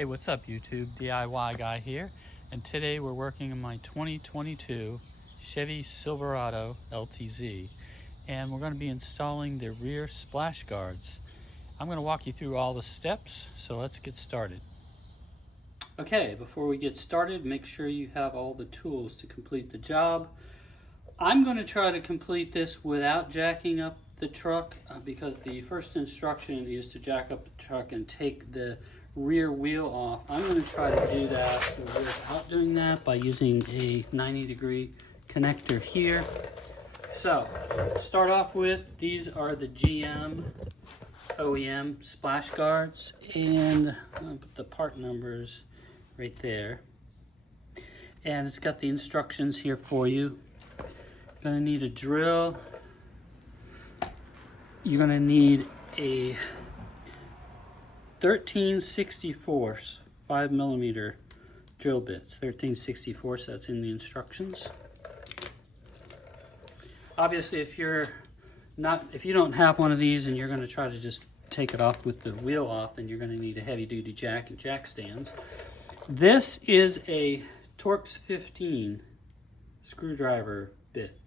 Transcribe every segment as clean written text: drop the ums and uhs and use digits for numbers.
Hey, what's up YouTube? DIY guy here, and today we're working on my 2022 Chevy Silverado LTZ, and we're going to be installing the rear splash guards. I'm going to walk you through all the steps, so let's get started. Okay, before we get started, make sure you have all the tools to complete the job. I'm going to try to complete this without jacking up the truck because the first instruction is to jack up the truck and take the rear wheel off. I'm going to try to do that without doing that by using a 90-degree connector here. So, to start off with, these are the GM OEM splash guards, and I'll put the part numbers right there. And it's got the instructions here for you. You're going to need a drill. You're going to need a 13/64 5mm drill bits. 13/64, so that's in the instructions. Obviously, if you don't have one of these and you're going to try to just take it off with the wheel off, then you're going to need a heavy-duty jack and jack stands. This is a Torx 15 screwdriver bit.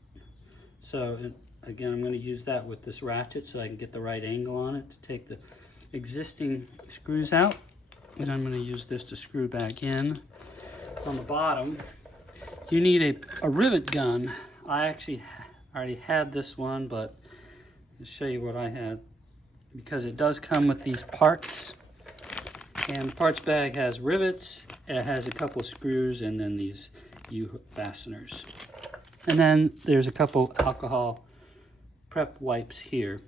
So again, I'm going to use that with this ratchet so I can get the right angle on it to take the existing screws out, and I'm going to use this to screw back in. On the bottom, you need a rivet gun. I actually already had this one, but I'll show you what I had, because it does come with these parts, and the parts bag has rivets, it has a couple screws, and then these U-hook fasteners. And then there's a couple alcohol prep wipes here.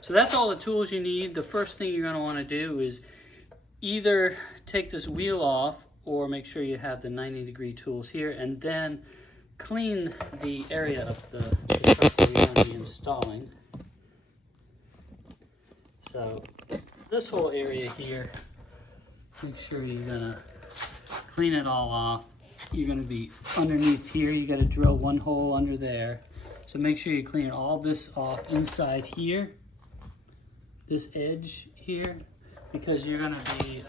So that's all the tools you need. The first thing you're going to want to do is either take this wheel off or make sure you have the 90-degree tools here, and then clean the area of the truck that you're going to be installing. So this whole area here, make sure you're going to clean it all off. You're going to be underneath here. You got to drill one hole under there. So make sure you clean all this off inside here, this edge here, because you're going to be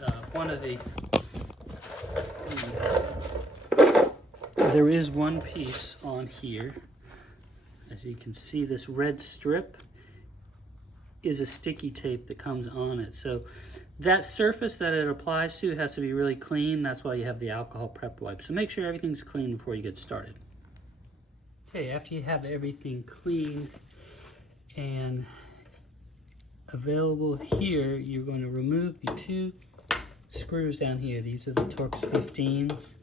there is one piece on here. As you can see, this red strip is a sticky tape that comes on it. So that surface that it applies to has to be really clean. That's why you have the alcohol prep wipe. So make sure everything's clean before you get started. Okay, after you have everything clean and available here, you're going to remove the two screws down here. These are the Torx 15s.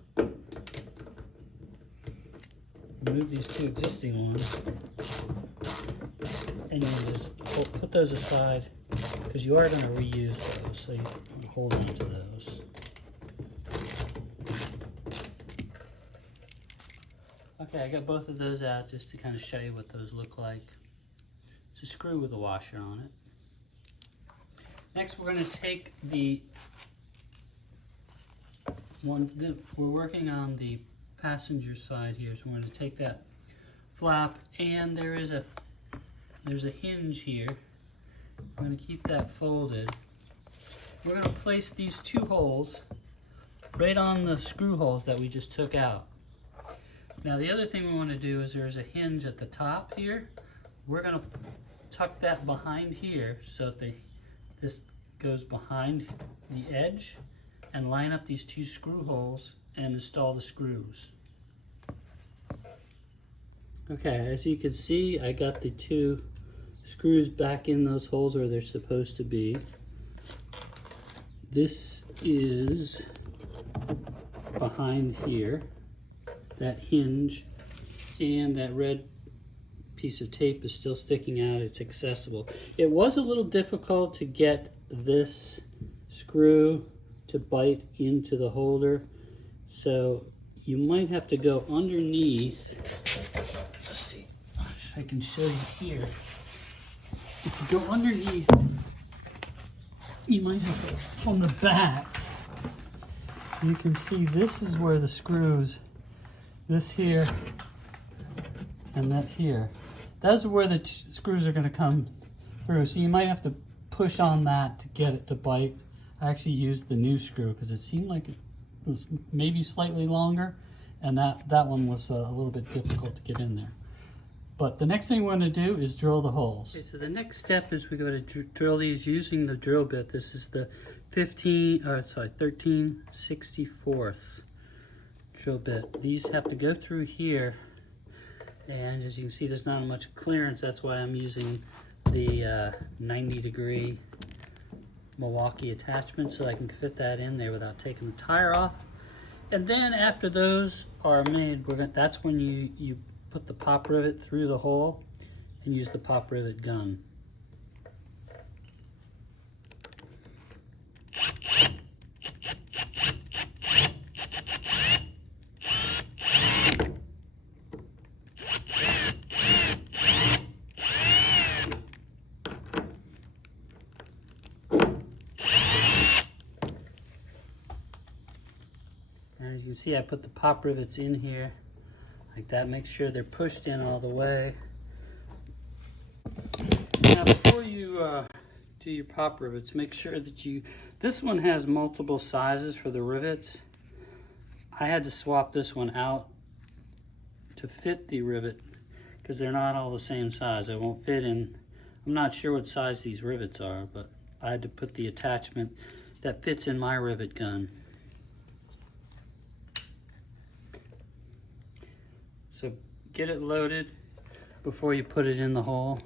Remove these two existing ones, and then just put those aside, because you are going to reuse those, so you hold on to those. Okay, I got both of those out just to kind of show you what those look like. It's a screw with a washer on it. Next, we're going to take we're working on the passenger side here, so we're going to take that flap, and there's a hinge here. I'm going to keep that folded. We're going to place these two holes right on the screw holes that we just took out. Now the other thing we want to do is there's a hinge at the top here. We're going to tuck that behind here so that this goes behind the edge, and line up these two screw holes and install the screws. Okay, as you can see, I got the two screws back in those holes where they're supposed to be. This is behind here, that hinge, and that red piece of tape is still sticking out. It's accessible. It was a little difficult to get this screw to bite into the holder, so you might have to go underneath. Let's see if I can show you here. If you go underneath, you might have to, from the back, you can see this is where the screws, this here and that here, that's where the screws are going to come through. So you might have to push on that to get it to bite. I actually used the new screw because it seemed like it was maybe slightly longer, and that one was a little bit difficult to get in there. But the next thing we're going to do is drill the holes. Okay, so the next step is we go to drill these using the drill bit. This is the 13/64 drill bit. These have to go through here, and as you can see, there's not much clearance. That's why I'm using the 90-degree Milwaukee attachment, so I can fit that in there without taking the tire off. And then after those are made, that's when you put the pop rivet through the hole and use the pop rivet gun. As you can see, I put the pop rivets in here like that. Make sure they're pushed in all the way. Now before you do your pop rivets, make sure that this one has multiple sizes for the rivets. I had to swap this one out to fit the rivet because they're not all the same size. It won't fit in. I'm not sure what size these rivets are, but I had to put the attachment that fits in my rivet gun. So get it loaded before you put it in the hole.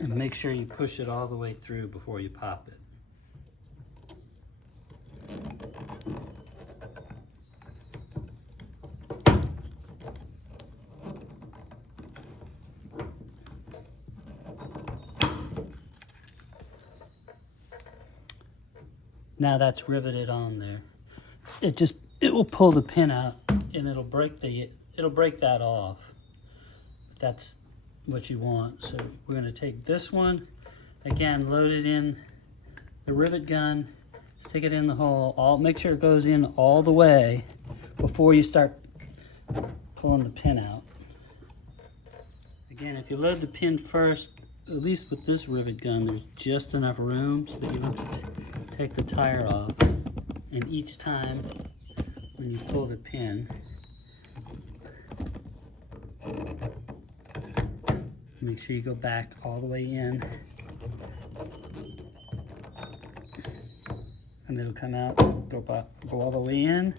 And make sure you push it all the way through before you pop it. Now that's riveted on there. It will pull the pin out and it'll break that off. That's what you want. So we're going to take this one, again, load it in the rivet gun, stick it in the hole. Make sure it goes in all the way before you start pulling the pin out. Again, if you load the pin first, at least with this rivet gun, there's just enough room so that you don't have to take the tire off. And each time when you pull the pin, make sure you go back all the way in, and it'll come out, go all the way in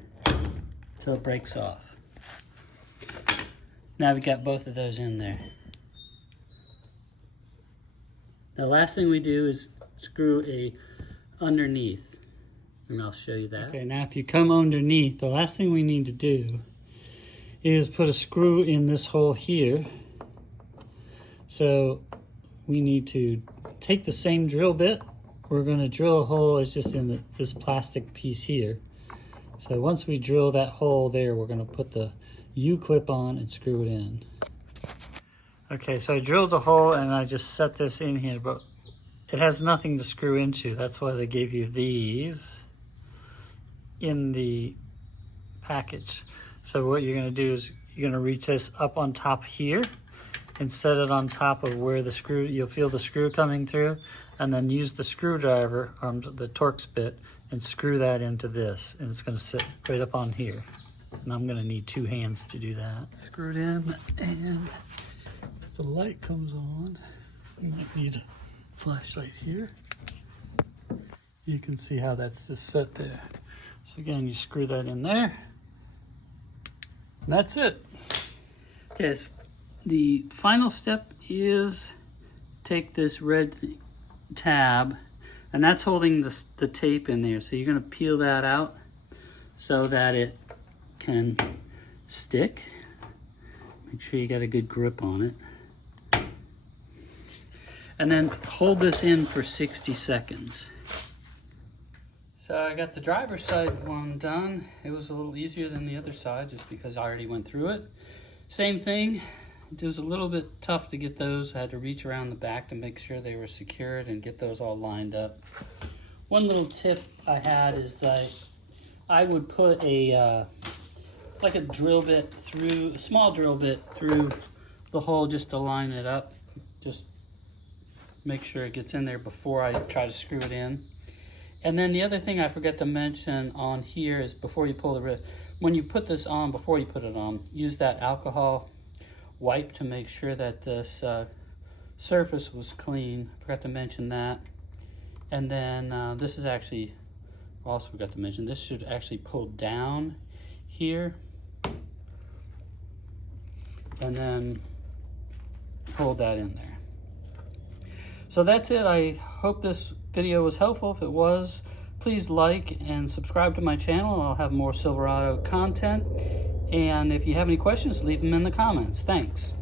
until it breaks off. Now we got both of those in there. The last thing we do is screw underneath, and I'll show you that. Okay, now if you come underneath, the last thing we need to do is put a screw in this hole here. So we need to take the same drill bit. We're going to drill a hole. It's just in this plastic piece here. So once we drill that hole there, we're going to put the U-clip on and screw it in. Okay, so I drilled a hole and I just set this in here, but it has nothing to screw into. That's why they gave you these in the package. So what you're going to do is you're going to reach this up on top here and set it on top of where the screw, you'll feel the screw coming through, and then use the screwdriver, the Torx bit, and screw that into this, and it's going to sit right up on here. And I'm going to need 2 hands to do that. Screw it in, and if the light comes on, you might need a flashlight here. You can see how that's just set there. So again, you screw that in there, and that's it. Okay, so the final step is take this red tab, and that's holding the tape in there. So you're going to peel that out so that it can stick. Make sure you got a good grip on it. And then hold this in for 60 seconds. So I got the driver's side one done. It was a little easier than the other side just because I already went through it. Same thing. It was a little bit tough to get those. I had to reach around the back to make sure they were secured and get those all lined up. One little tip I had is that I would put like a drill bit through, a small drill bit through the hole just to line it up. Just make sure it gets in there before I try to screw it in. And then the other thing I forgot to mention on here is before you pull the rivet, when you put this on, before you put it on, use that alcohol wipe to make sure that this surface was clean. Forgot to mention that. And then this is actually, also forgot to mention, this should actually pull down here and then hold that in there. So that's it. I hope this video was helpful. If it was, please like and subscribe to my channel. I'll have more Silverado content. And if you have any questions, leave them in the comments. Thanks.